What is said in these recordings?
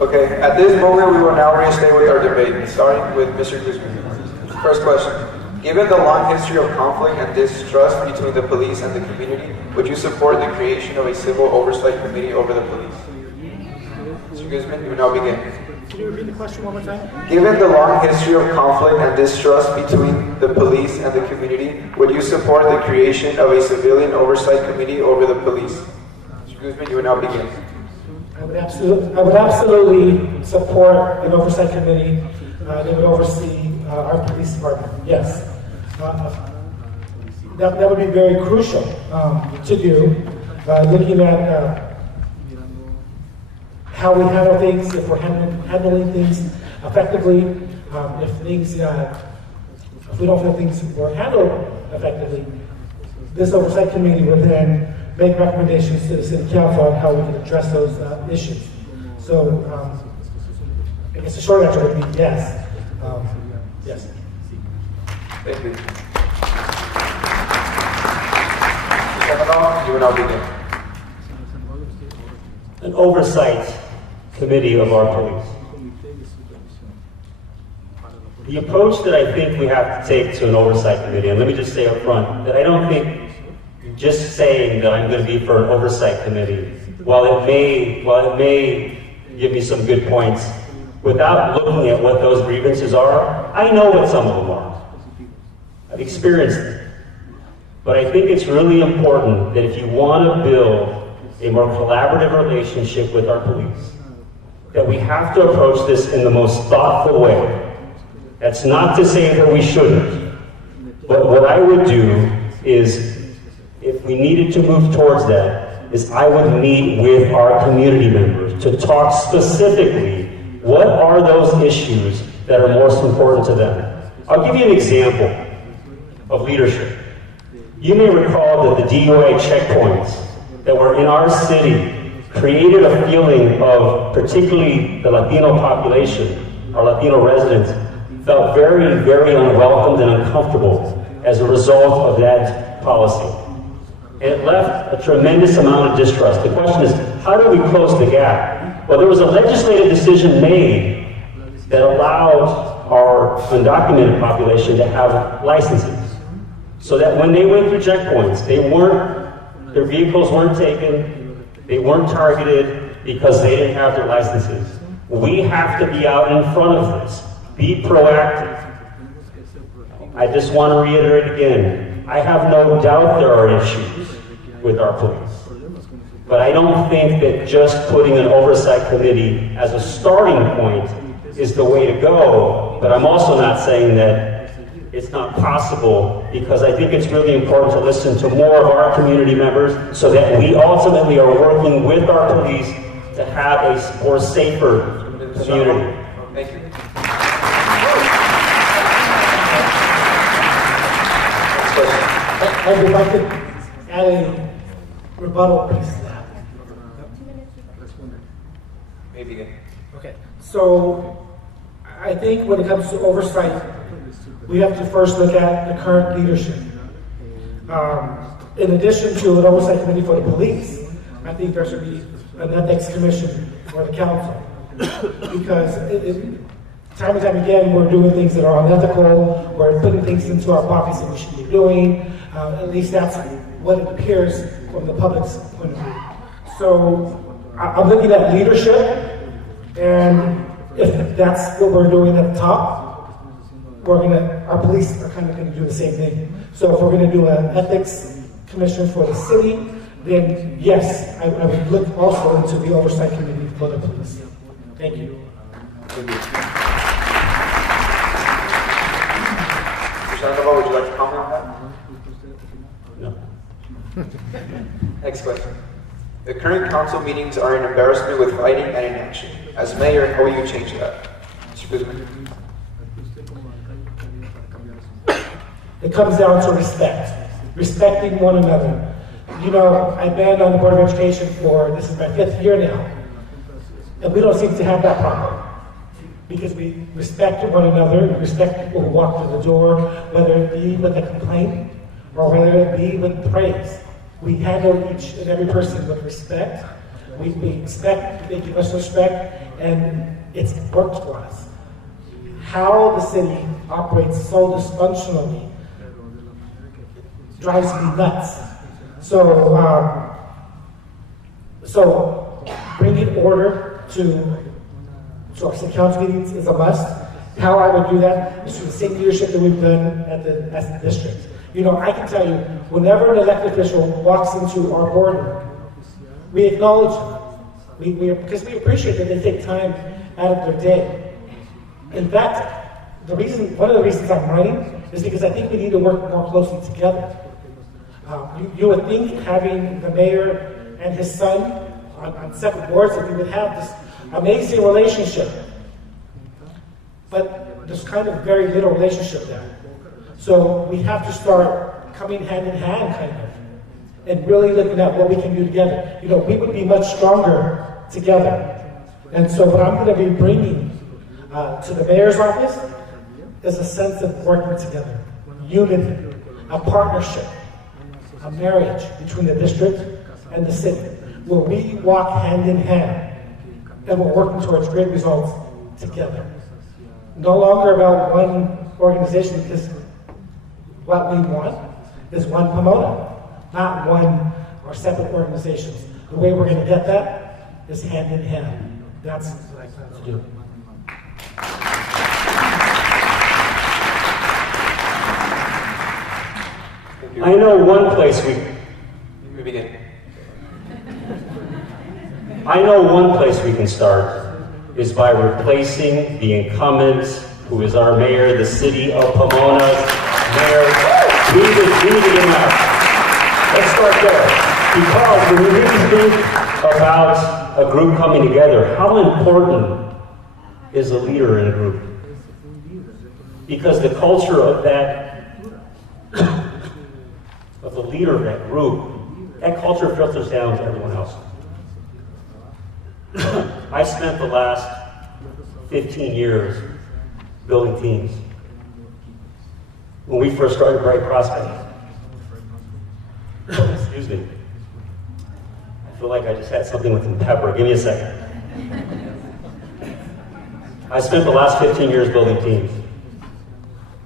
Okay, at this moment we will now reinstate with our debate, starting with Mr. Guzman. First question. Given the long history of conflict and distrust between the police and the community, would you support the creation of a civil oversight committee over the police? Mr. Guzman, you will now begin. Can you repeat the question one more time? Given the long history of conflict and distrust between the police and the community, would you support the creation of a civilian oversight committee over the police? Mr. Guzman, you will now begin. I would absolutely support an oversight committee that would oversee our police department. Yes. That would be very crucial to do, looking at how we handle things, if we're handling things effectively, if we don't feel things were handled effectively, this oversight committee would then make recommendations to the city council on how we can address those issues. So, I guess the short answer would be yes. Yes. Thank you. You will now begin. An oversight committee of our police. The approach that I think we have to take to an oversight committee, and let me just say up front, that I don't think just saying that I'm going to be for an oversight committee, while it may give me some good points, without looking at what those grievances are, I know what some of them are. I've experienced it. But I think it's really important that if you want to build a more collaborative relationship with our police, that we have to approach this in the most thoughtful way. That's not to say that we shouldn't, but what I would do is, if we needed to move towards that, is I would meet with our community members to talk specifically what are those issues that are most important to them. I'll give you an example of leadership. You may recall that the DUI checkpoints that were in our city created a feeling of, particularly the Latino population, our Latino residents, felt very, very unwelcomed and uncomfortable as a result of that policy. And it left a tremendous amount of distrust. The question is, how do we close the gap? Well, there was a legislative decision made that allowed our undocumented population to have licenses, so that when they went through checkpoints, their vehicles weren't taken, they weren't targeted because they didn't have their licenses. We have to be out in front of this. Be proactive. I just want to reiterate again, I have no doubt there are issues with our police. But I don't think that just putting an oversight committee as a starting point is the way to go. But I'm also not saying that it's not possible, because I think it's really important to listen to more of our community members so that we ultimately are working with our police to have a more safer community. Thank you. I would like to add a rebuttal piece to that. Maybe again. Okay, so I think when it comes to oversight, we have to first look at the current leadership. In addition to an oversight committee for the police, I think there should be an ethics commission for the council. Because time and time again, we're doing things that are unethical, we're putting things into our pockets that we should be doing. At least that's what it appears from the public's point of view. So I'm looking at leadership, and if that's what we're doing at the top, our police are kind of going to do the same thing. So if we're going to do an ethics commission for the city, then yes, I would look also into the oversight committee for the police. Thank you. Thank you. Mr. Sandoval, would you like to comment on that? No. Next question. The current council meetings are an embarrassment with fighting and inaction. As mayor, how will you change that? Mr. Guzman. It comes down to respecting one another. You know, I've been on the Board of Education this is my 5th year now, and we don't seem to have that problem. Because we respect one another, we respect people who walk through the door, whether it be with a complaint or whether it be with praise. We handle each and every person with respect. We expect, they give us respect, and it's worked for us. How the city operates so dysfunctionally drives me nuts. So bringing order to our city council meetings is a must. How I would do that is through the same leadership that we've done as the district. You know, I can tell you, whenever an elected official walks into our boardroom, we acknowledge them. Because we appreciate that they take time out of their day. In fact, one of the reasons I'm running is because I think we need to work more closely together. You would think having the mayor and his son on separate boards that we would have this amazing relationship. But there's kind of very little relationship there. So we have to start coming hand in hand, kind of, and really looking at what we can do together. You know, we would be much stronger together. And so what I'm going to be bringing to the mayor's office is a sense of working together, unity, a partnership, a marriage between the district and the city, where we walk hand in hand and we're working towards great results together. No longer about one organization, because what we want is one Pomona, not one or separate organizations. The way we're going to get that is hand in hand. That's what I plan to do. I know one place We begin. I know one place we can start is by replacing the incumbent, who is our mayor, the city of Pomona's mayor. We need to get him out. Let's start there. Because when we really think about a group coming together, how important is a leader in a group? Because the culture of of the leader of that group, that culture filters down to everyone else. I spent the last 15 years building teams. When we first started Bright Prospect, excuse me, I feel like I just had something with some pepper. Give me a second. I spent the last 15 years building teams.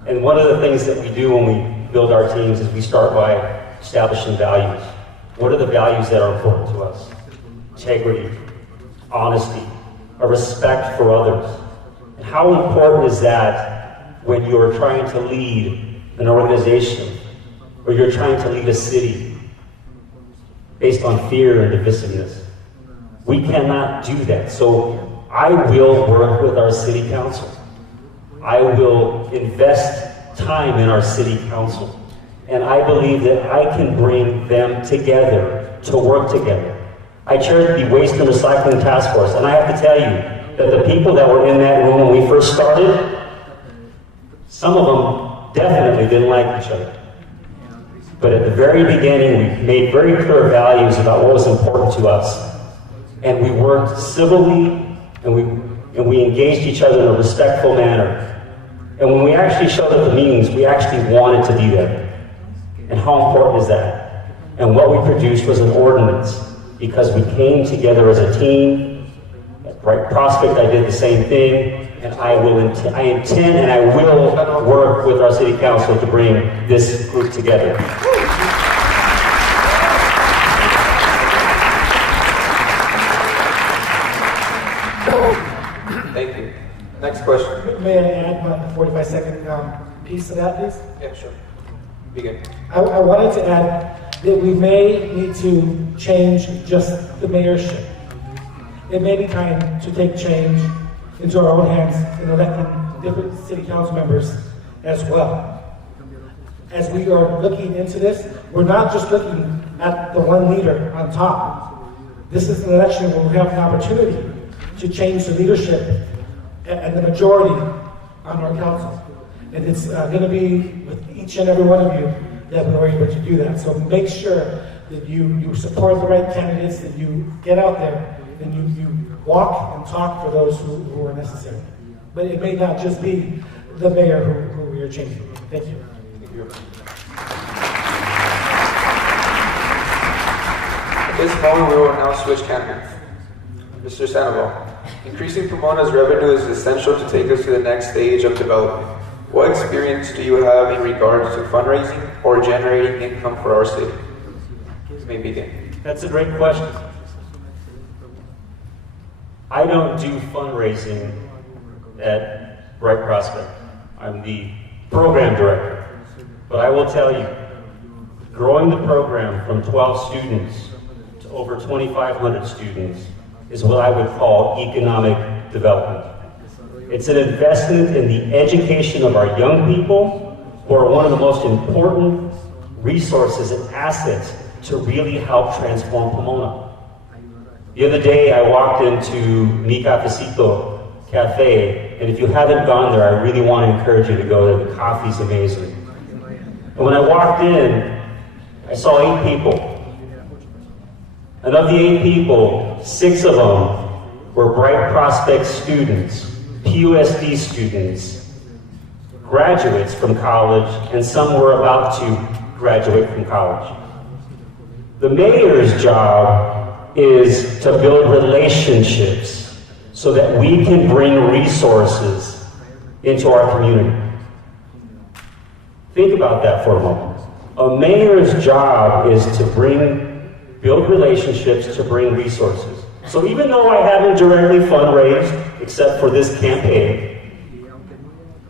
And one of the things that we do when we build our teams is we start by establishing values. What are the values that are important to us? Integrity, honesty, a respect for others. And how important is that when you're trying to lead an organization or you're trying to lead a city based on fear and divisiveness? We cannot do that. So I will work with our city council. I will invest time in our city council. And I believe that I can bring them together to work together. I chair the Waste and Recycling Task Force, and I have to tell you that the people that were in that room when we first started, some of them definitely didn't like each other. But at the very beginning, we made very clear values about what was important to us. And we worked civilly, and we engaged each other in a respectful manner. And when we actually showed up at meetings, we actually wanted to be there. And how important is that? And what we produced was an ordinance, because we came together as a team. At Bright Prospect, I did the same thing, and I intend and I will work with our city council to bring this group together. Thank you. Next question. May I add my 45-second piece to that, please? Yeah, sure. Begin. I wanted to add that we may need to change just the mayorship. It may be time to take change into our own hands in electing different city council members as well. As we are looking into this, we're not just looking at the one leader on top. This is an election where we have an opportunity to change the leadership and the majority on our council. And it's going to be with each and every one of you that we're able to do that. So make sure that you support the right candidates, that you get out there and you walk and talk for those who are necessary. But it may not just be the mayor who we are changing. Thank you. Thank you. At this moment, we will now switch candidates. Mr. Sandoval, increasing Pomona's revenue is essential to take us to the next stage of development. What experience do you have in regards to fundraising or generating income for our city? You may begin. That's a great question. I don't do fundraising at Bright Prospect. I'm the program director. But I will tell you, growing the program from 12 students to over 2,500 students is what I would call economic development. It's an investment in the education of our young people, who are one of the most important resources and assets to really help transform Pomona. The other day I walked into Mi Cafecito Cafe, and if you haven't gone there, I really want to encourage you to go there. The coffee's amazing. And when I walked in, I saw 8 people. And of the 8 people, 6 of them were Bright Prospect students, PUSD students, graduates from college, and some were about to graduate from college. The mayor's job is to build relationships so that we can bring resources into our community. Think about that for a moment. A mayor's job is to build relationships to bring resources. So even though I haven't directly fundraised, except for this campaign,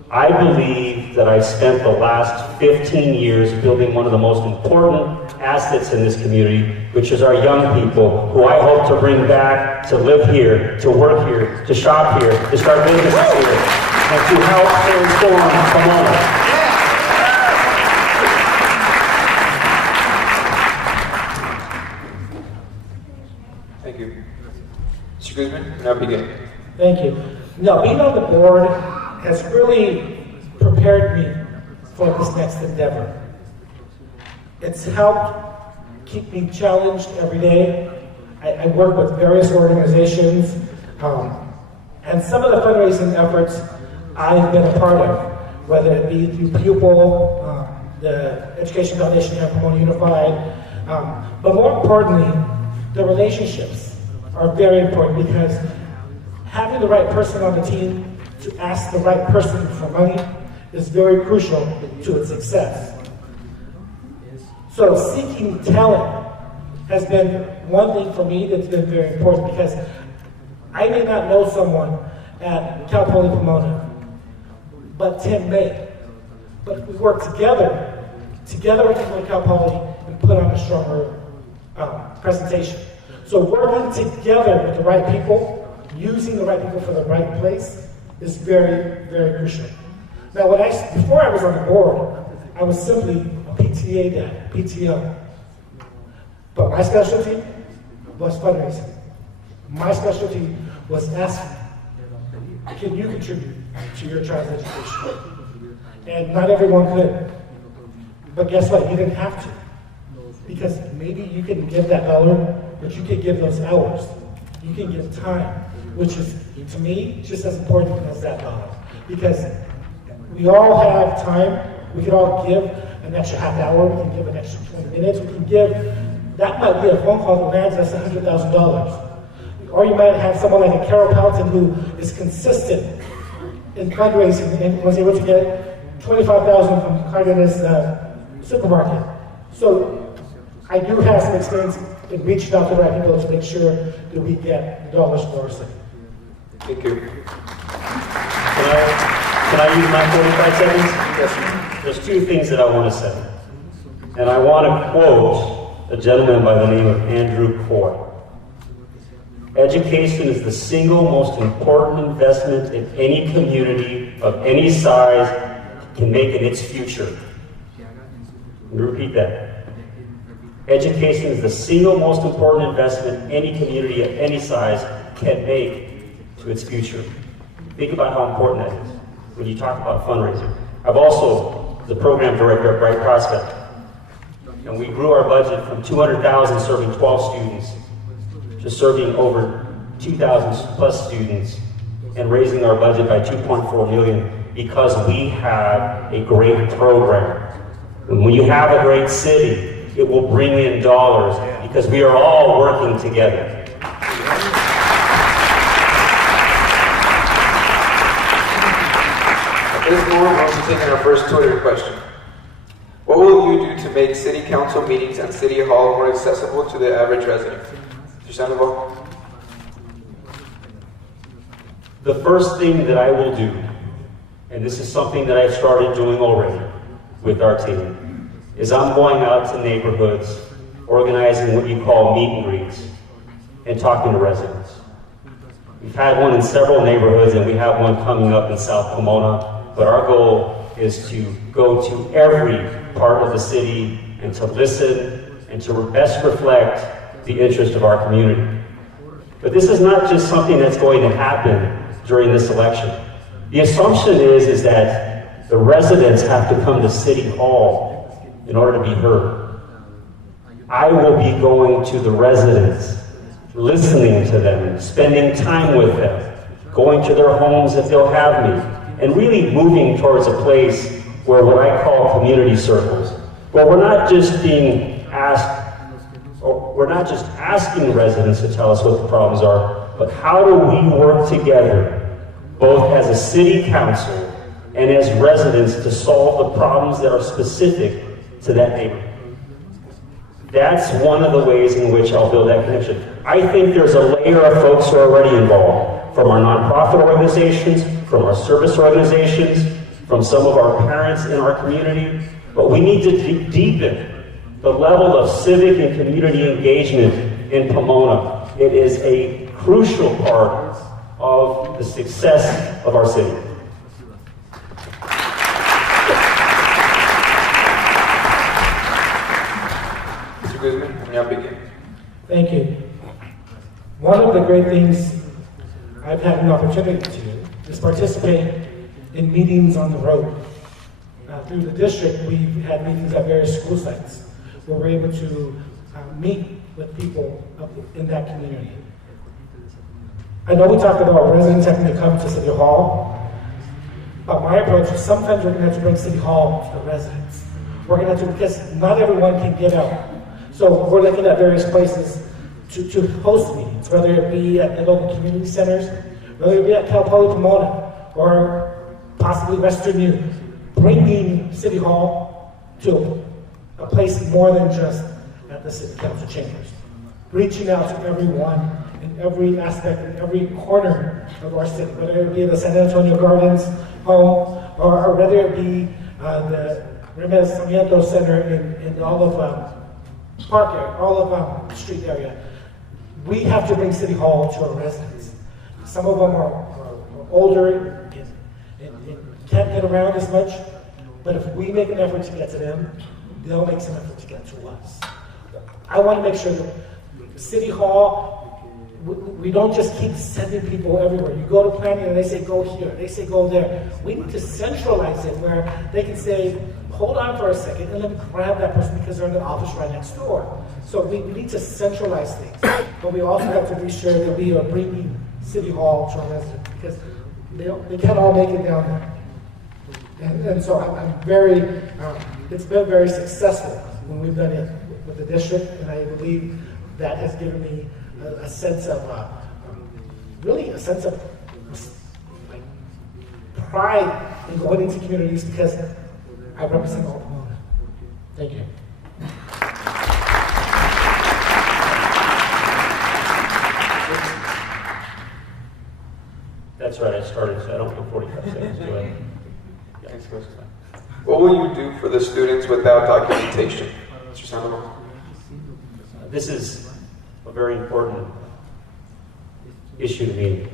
I believe that I spent the last 15 years building one of the most important assets in this community, which is our young people, who I hope to bring back to live here, to work here, to shop here, to start businesses here, and to help transform Pomona. Thank you. Mr. Guzman, now begin. Thank you. No, being on the board has really prepared me for this next endeavor. It's helped keep me challenged every day. I work with various organizations, and some of the fundraising efforts I've been a part of, whether it be through Pupil, the Education Foundation here at Pomona Unified, but more importantly, the relationships are very important, because having the right person on the team to ask the right person for money is very crucial to its success. So seeking talent has been one thing for me that's been very important, because I may not know someone at Cal Poly Pomona, but Tim may. But if we work together we can go to Cal Poly and put on a stronger presentation. So working together with the right people, using the right people for the right place, is very, very crucial. Now, before I was on the board, I was simply a PTA dad, PTO. But my specialty was fundraising. My specialty was asking, can you contribute to your child's education? And not everyone could. But guess what? You didn't have to. Because maybe you can give that dollar, but you can give those hours. You can give time, which is, to me, just as important as that dollar. Because we all have time. We could all give an extra half hour. We can give an extra 20 minutes. We can give, that might be a phone call that lands us $100,000. Or you might have someone like a Carol Pelton who is consistent in fundraising and was able to get $25,000 from Cardenas supermarket. So I do have some experience in reaching out to the right people to make sure that we get the dollars for our city. Thank you. Can I use my 45 seconds? Yes. There's 2 things that I want to say. And I want to quote a gentleman by the name of Andrew Coy. Education is the single most important investment in any community of any size can make in its future. Let me repeat that. Education is the single most important investment any community of any size can make to its future. Think about how important that is when you talk about fundraising. I'm also the program director at Bright Prospect, and we grew our budget from $200,000 serving 12 students to serving over 2,000 plus students and raising our budget by $2.4 million because we have a great program. And when you have a great city, it will bring in dollars because we are all working together. Let's move on to taking our first Twitter question. What will you do to make city council meetings and city hall more accessible to the average resident? Mr. Sandoval? The first thing that I will do, and this is something that I've started doing already with our team, is I'm going out to neighborhoods, organizing what you call meet and greets, and talking to residents. We've had one in several neighborhoods, and we have one coming up in South Pomona, but our goal is to go to every part of the city and to listen and to best reflect the interest of our community. But this is not just something that's going to happen during this election. The assumption is that the residents have to come to City Hall in order to be heard. I will be going to the residents, listening to them, spending time with them, going to their homes if they'll have me, and really moving towards a place where what I call community circles, where we're not just being asked, or we're not just asking residents to tell us what the problems are, but how do we work together, both as a city council and as residents, to solve the problems that are specific to that neighborhood. That's one of the ways in which I'll build that connection. I think there's a layer of folks who are already involved, from our nonprofit organizations, from our service organizations, from some of our parents in our community, but we need to deepen the level of civic and community engagement in Pomona. It is a crucial part of the success of our city. Mr. Guzman, you may begin. Thank you. One of the great things I've had an opportunity to do is participate in meetings on the road. Through the district, we've had meetings at various school sites where we're able to meet with people in that community. I know we talked about residents having to come to City Hall, but my approach is sometimes we're going to have to bring City Hall to the residents. We're going to have to, because not everyone can get out. So we're looking at various places to host meetings, whether it be at the local community centers, whether it be at Cal Poly Pomona, or possibly Western U, bringing City Hall to a place more than just at the City Council chambers. Reaching out to everyone in every aspect, in every corner of our city, whether it be the San Antonio Gardens home, or whether it be the Remez Sarmiento Center in all of Park area, all of street area. We have to bring City Hall to our residents. Some of them are older and can't get around as much, but if we make an effort to get to them, they'll make some effort to get to us. I want to make sure that City Hall, we don't just keep sending people everywhere. You go to planning and they say go here, they say go there. We need to centralize it where they can say, hold on for a second and let me grab that person because they're in the office right next door. So we need to centralize things, but we also have to be sure that we are bringing City Hall to our residents because they can't all make it down there. And so I'm very, it's been very successful when we've done it with the district, and I believe that has given me a sense of, really a sense of like, pride in going into communities because I represent all Pomona. Thank you. That's right, I started, so I don't have 45 seconds to it. Yeah. Next question. What will you do for the students without documentation? Mr. Sandoval. This is a very important issue to me.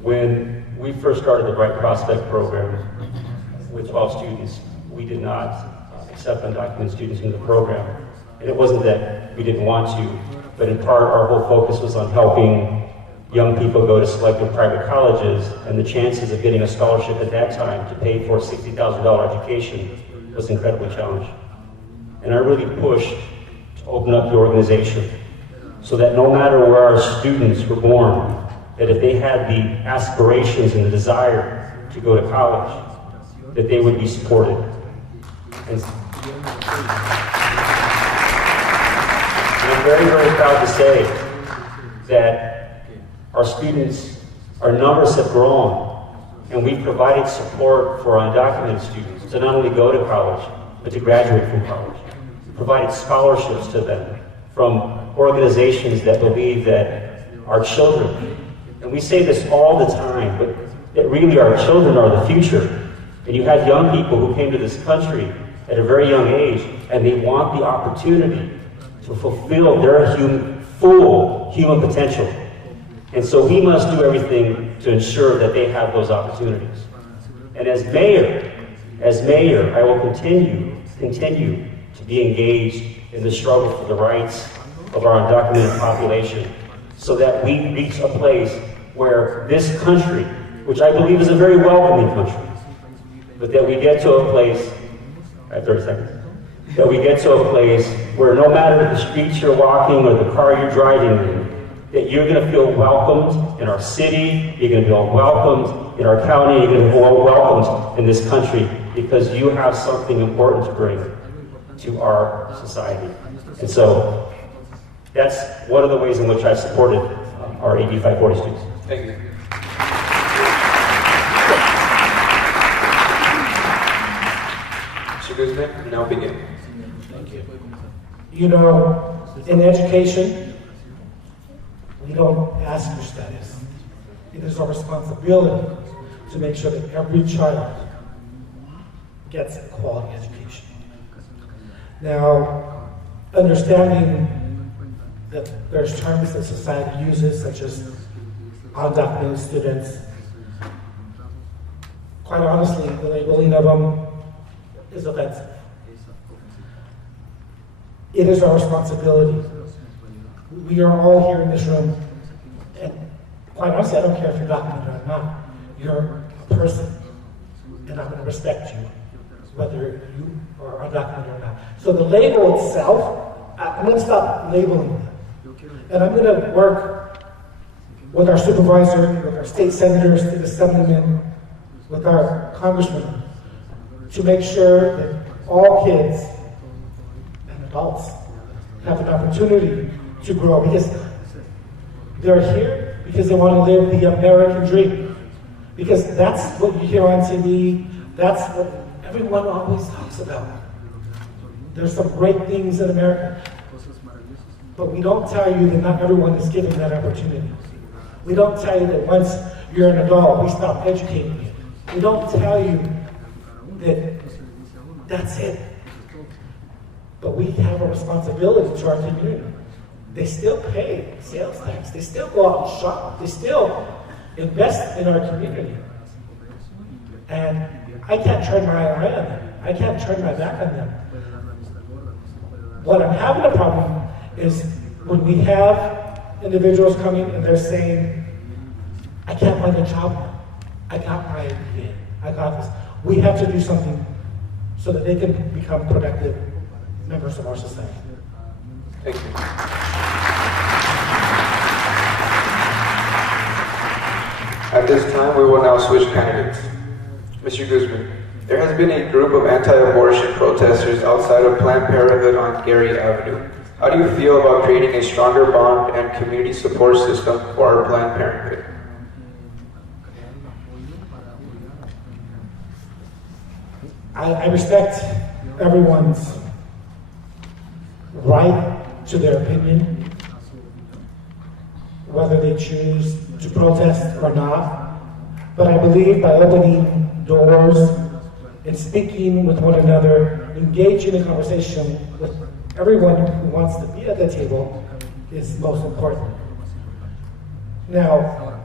When we first started the Bright Prospect program with 12 students, we did not accept undocumented students in the program. And it wasn't that we didn't want to, but in part our whole focus was on helping young people go to selective private colleges, and the chances of getting a scholarship at that time to pay for a $60,000 education was incredibly challenged. And I really pushed to open up the organization so that no matter where our students were born, that if they had the aspirations and the desire to go to college, that they would be supported. And I'm very, very proud to say that our students, our numbers have grown And we've provided support for undocumented students to not only go to college, but to graduate from college. We've provided scholarships to them from organizations that believe that our children, and we say this all the time, but that really our children are the future. And you had young people who came to this country at a very young age, and they want the opportunity to fulfill their full human potential. And so we must do everything to ensure that they have those opportunities. And as mayor, I will continue to be engaged in the struggle for the rights of our undocumented population, so that we reach a place where this country, which I believe is a very welcoming country, but that we get to a place, I have 30 seconds, that we get to a place where no matter the streets you're walking or the car you're driving in, that you're going to feel welcomed in our city, you're going to feel welcomed in our county, you're going to feel welcomed in this country, because you have something important to bring to our society. And so that's one of the ways in which I've supported our AB 540 students. Thank you. Mr. Guzman, now begin. Thank you. You know, in education, we don't ask for status. It is our responsibility to make sure that every child gets a quality education. Now, understanding that there's terms that society uses, such as undocumented students, quite honestly, the labeling of them is offensive. It is our responsibility. We are all here in this room, and quite honestly, I don't care if you're documented or not. You're a person, and I'm going to respect you, whether you are undocumented or not. So the label itself, I'm going to stop labeling them. And I'm going to work with our supervisor, with our state senators, state assemblymen, with our congressmen, to make sure that all kids and adults have an opportunity to grow, because they're here because they want to live the American dream. Because that's what you hear on TV, that's what everyone always talks about. There's some great things in America, but we don't tell you that not everyone is given that opportunity. We don't tell you that once you're an adult, we stop educating you. We don't tell you that that's it. But we have a responsibility to our community. They still pay sales tax. They still go out and shop. They still invest in our community. And I can't turn my eye on them. I can't turn my back on them. What I'm having a problem is when we have individuals coming and they're saying, I can't find a job now. I got my MBA. I got this. We have to do something so that they can become productive members of our society. Thank you. At this time, we will now switch candidates. Mr. Guzman, there has been a group of anti-abortion protesters outside of Planned Parenthood on Gary Avenue. How do you feel about creating a stronger bond and community support system for our Planned Parenthood? I respect everyone's right to their opinion, whether they choose to protest or not. But I believe by opening doors and speaking with one another, engaging in conversation with everyone who wants to be at the table is most important. Now,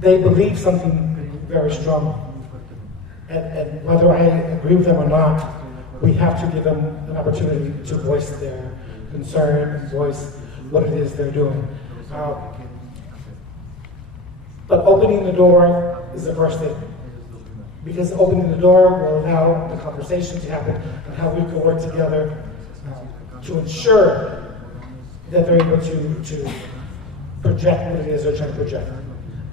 they believe something very strong. And whether I agree with them or not, we have to give them an opportunity to voice their concern and voice what it is they're doing. But opening the door is the first thing. Because opening the door will allow the conversation to happen and how we can work together to ensure that they're able to project what it is they're trying to project.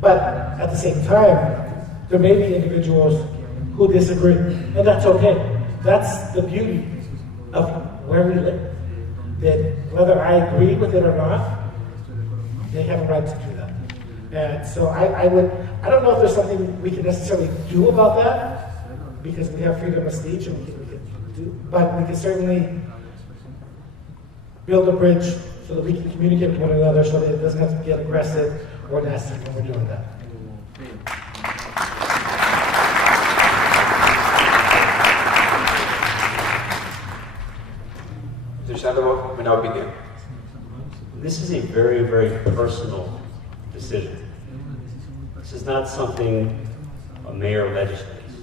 But at the same time, there may be individuals who disagree, and that's okay. That's the beauty of where we live. That whether I agree with it or not, they have a right to do that. And so I don't know if there's something we can necessarily do about that, because we have freedom of speech and we can do, but we can certainly build a bridge so that we can communicate with one another so that it doesn't have to get aggressive or nasty when we're doing that. Mr. Sandoval, we now begin. This is a very, very personal decision. This is not something a mayor legislates.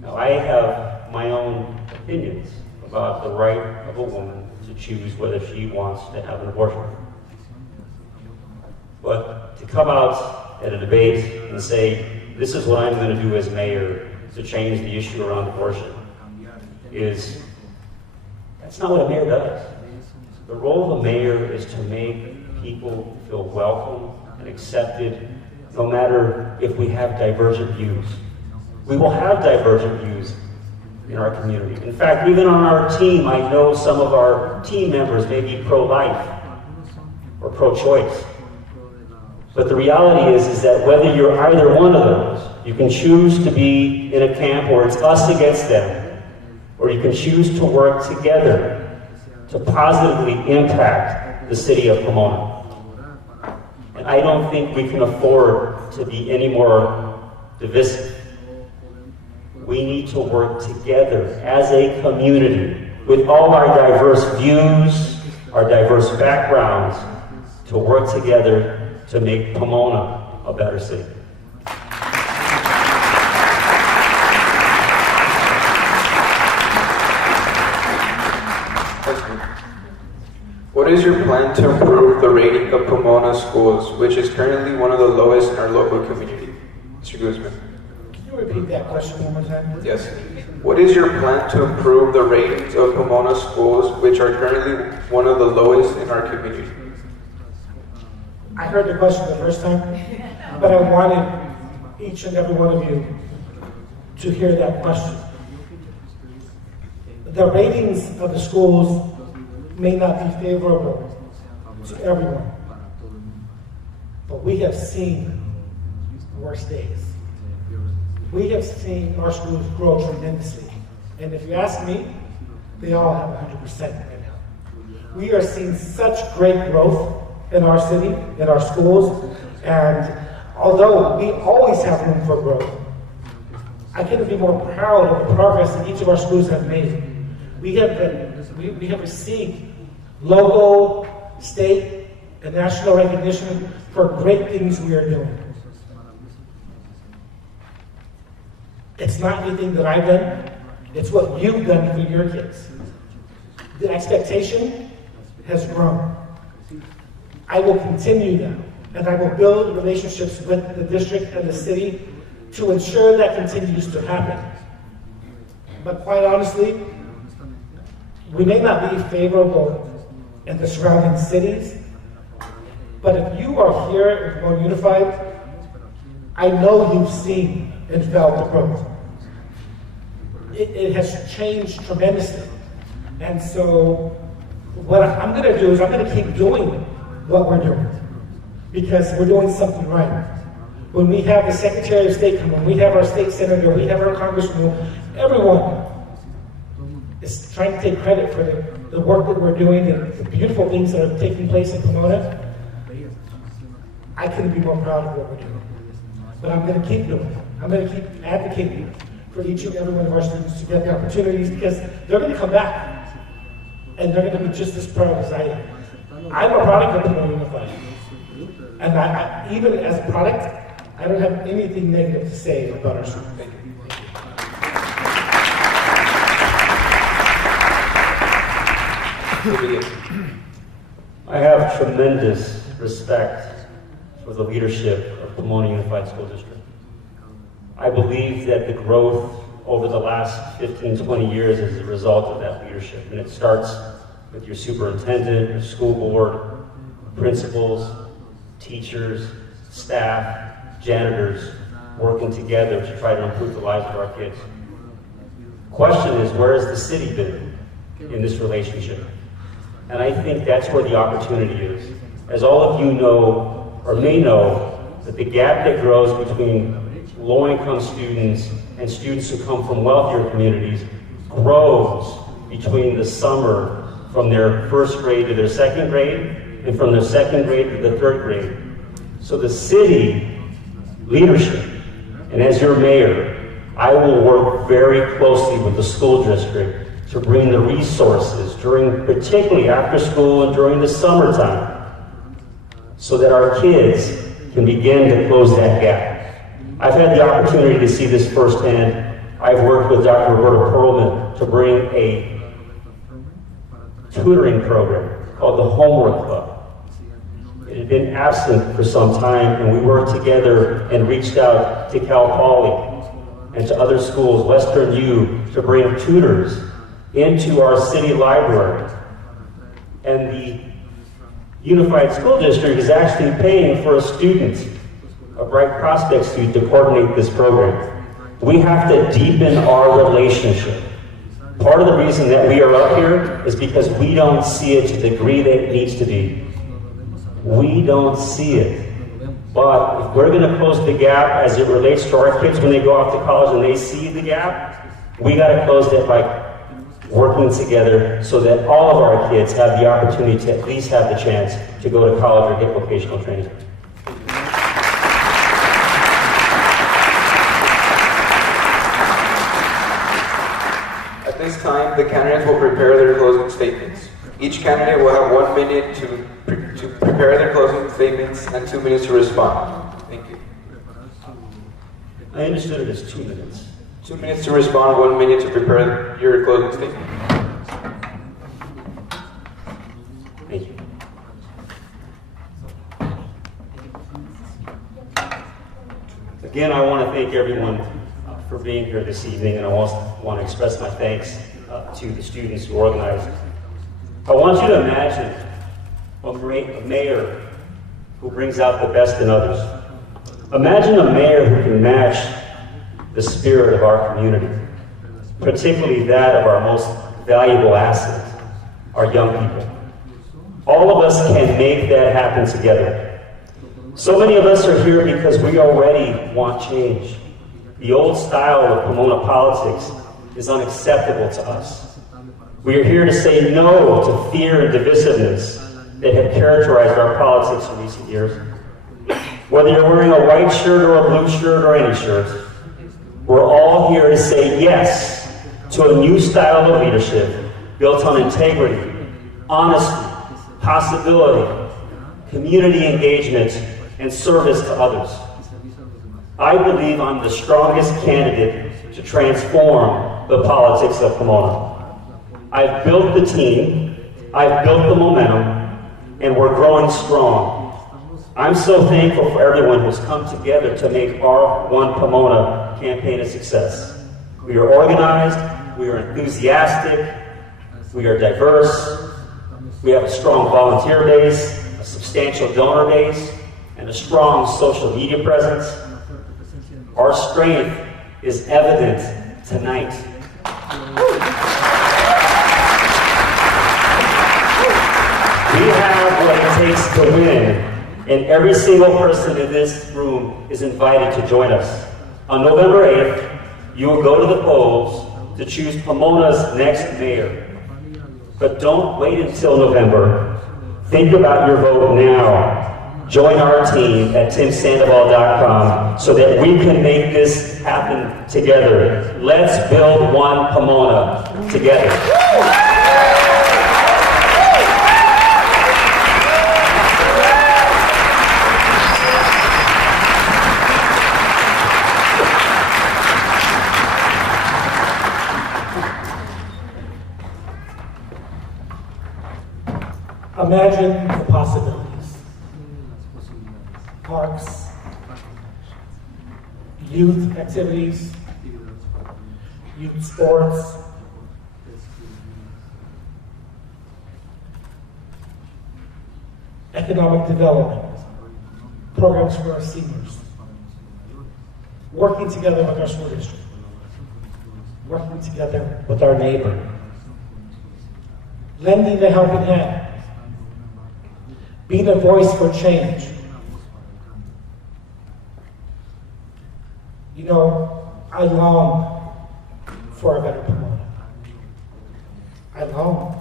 Now, I have my own opinions about the right of a woman to choose whether she wants to have an abortion. But to come out at a debate and say, this is what I'm going to do as mayor to change the issue around abortion, that's not what a mayor does. The role of a mayor is to make people feel welcome and accepted, no matter if we have divergent views. We will have divergent views in our community. In fact, even on our team, I know some of our team members may be pro-life or pro-choice. But the reality is that whether you're either one of those, you can choose to be in a camp where it's us against them, or you can choose to work together to positively impact the city of Pomona. And I don't think we can afford to be any more divisive. We need to work together as a community with all our diverse views, our diverse backgrounds, to work together to make Pomona a better city. What is your plan to improve the rating of Pomona schools, which is currently one of the lowest in our local community? Mr. Guzman. Can you repeat that question one more time? Yes. What is your plan to improve the ratings of Pomona schools, which are currently one of the lowest in our community? I heard the question the first time, but I wanted each and every one of you to hear that question. The ratings of the schools may not be favorable to everyone, but we have seen worse days. We have seen our schools grow tremendously. And if you ask me, they all have 100% right now. We are seeing such great growth in our city, in our schools, and although we always have room for growth, I couldn't be more proud of the progress that each of our schools have made. We have received local, state, and national recognition for great things we are doing. It's not anything that I've done, it's what you've done for your kids. The expectation has grown. I will continue that, and I will build relationships with the district and the city to ensure that continues to happen. But quite honestly, we may not be favorable in the surrounding cities, but if you are here at Pomona Unified, I know you've seen and felt the growth. It has changed tremendously. And so what I'm going to do is I'm going to keep doing what we're doing, because we're doing something right. When we have the Secretary of State come, when we have our state senator, we have our congressman, everyone is trying to take credit for the work that we're doing and the beautiful things that are taking place in Pomona. I couldn't be more proud of what we're doing. But I'm going to keep doing it. I'm going to keep advocating for each and every one of our students to get the opportunities, because they're going to come back and they're going to be just as proud as I am. I'm a product of Pomona Unified. And I, even as a product, I don't have anything negative to say about our school. Thank you. I have tremendous respect for the leadership of Pomona Unified School District. I believe that the growth over the last 15, 20 years is a result of that leadership. And it starts with your superintendent, your school board, principals, teachers, staff, janitors, working together to try to improve the lives of our kids. The question is, where has the city been in this relationship? And I think that's where the opportunity is. As all of you know, or may know that the gap that grows between low-income students and students who come from wealthier communities grows between the summer from their first grade to their second grade and from their second grade to the third grade. So the city leadership, and as your mayor, I will work very closely with the school district to bring the resources particularly after school and during the summertime, so that our kids can begin to close that gap. I've had the opportunity to see this firsthand. I've worked with Dr. Roberta Perlman to bring a tutoring program called the Homework Club. It had been absent for some time, and we worked together and reached out to Cal Poly and to other schools, Western U, to bring tutors into our city library. And the Unified School District is actually paying for a student, a Bright Prospect student, to coordinate this program. We have to deepen our relationship. Part of the reason that we are up here is because we don't see it to the degree that it needs to be. We don't see it. But if we're going to close the gap as it relates to our kids when they go off to college and they see the gap, we got to close that by working together so that all of our kids have the opportunity to at least have the chance to go to college or get vocational training. At this time, the candidates will prepare their closing statements. Each candidate will have 1 minute to prepare their closing statements and 2 minutes to respond. Thank you. I understood it as 2 minutes. 2 minutes to respond, 1 minute to prepare your closing statement. Thank you. Again, I want to thank everyone for being here this evening, and I also want to express my thanks to the students who organized. I want you to imagine a mayor who brings out the best in others. Imagine a mayor who can match the spirit of our community, particularly that of our most valuable asset, our young people. All of us can make that happen together. So many of us are here because we already want change. The old style of Pomona politics is unacceptable to us. We are here to say no to fear and divisiveness that have characterized our politics in recent years. Whether you're wearing a white shirt or a blue shirt or any shirt, we're all here to say yes to a new style of leadership built on integrity, honesty, possibility, community engagement, and service to others. I believe I'm the strongest candidate to transform the politics of Pomona. I've built the team, I've built the momentum, and we're growing strong. I'm so thankful for everyone who's come together to make our One Pomona campaign a success. We are organized, we are enthusiastic, we are diverse, we have a strong volunteer base, a substantial donor base, and a strong social media presence. Our strength is evident tonight. We have what it takes to win, and every single person in this room is invited to join us. On November 8th, you will go to the polls to choose Pomona's next mayor. But don't wait until November. Think about your vote now. Join our team at timsandoval.com so that we can make this happen together. Let's build One Pomona together. Imagine the possibilities. Parks, youth activities, youth sports, economic development, programs for our seniors, working together with our school district, working together with our neighbor, lending a helping hand, being a voice for change, You know, I long for a better Pomona. I long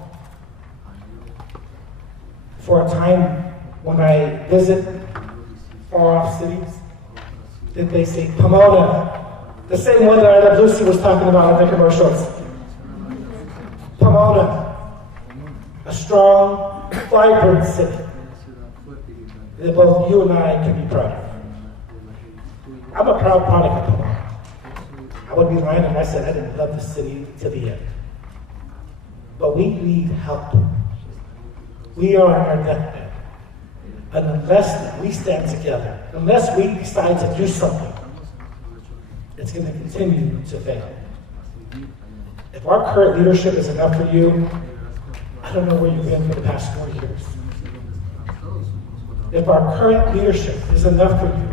for a time when I visit far-off cities that they say, Pomona, the same one that Lucy was talking about in the commercials. Pomona, a strong, vibrant city that both you and I can be proud of. I'm a proud product of Pomona. I would be lying if I said I didn't love the city to the end. But we need help. We are on our deathbed. And unless we stand together, unless we decide to do something, it's going to continue to fail. If our current leadership is enough for you, I don't know where you've been for the past 4 years. If our current leadership is enough for you,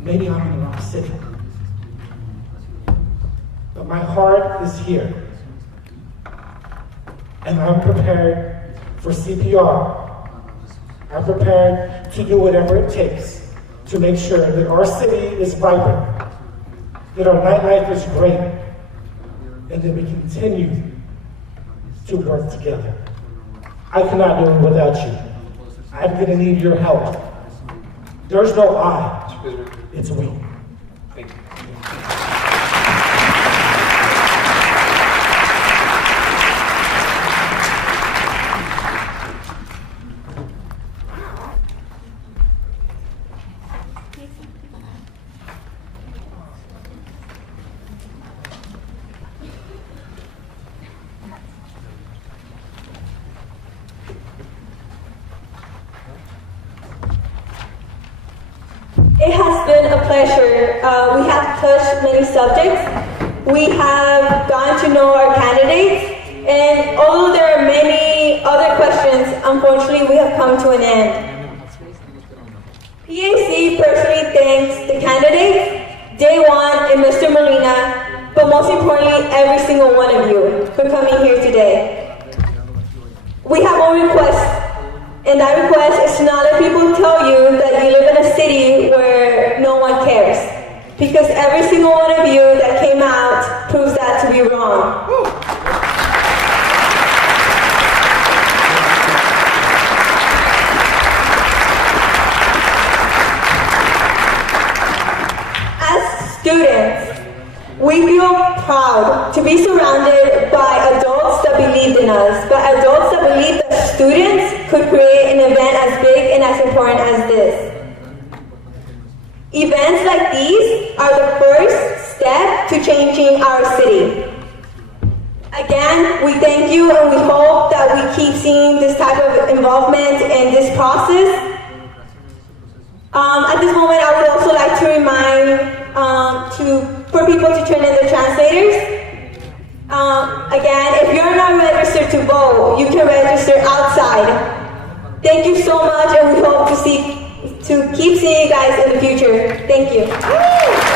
maybe I'm in the wrong city. But my heart is here. And I'm prepared for CPR. I'm prepared to do whatever it takes to make sure that our city is vibrant, that our nightlife is great, and that we continue to work together. I cannot do it without you. I'm going to need your help. There's no I, it's we. Thank you. It has been a pleasure. We have touched many subjects. We have gotten to know our candidates, and although there are many other questions, unfortunately we have come to an end. PAC personally thanks the candidates, Day One and Mr. Molina, but most importantly, every single one of you for coming here today. We have one request. And that request is to not let people tell you that you live in a city where no one cares. Because every single one of you that came out proves that to be wrong. As students, we feel proud to be surrounded by adults that believed in us, but adults that believe that students could create an event as big and as important as this. Events like these are the first step to changing our city. Again, we thank you and we hope that we keep seeing this type of involvement in this process. At this moment, I would also like to remind for people to turn in their translators. Again, if you're not registered to vote, you can register outside. Thank you so much, and we hope to keep seeing you guys in the future. Thank you.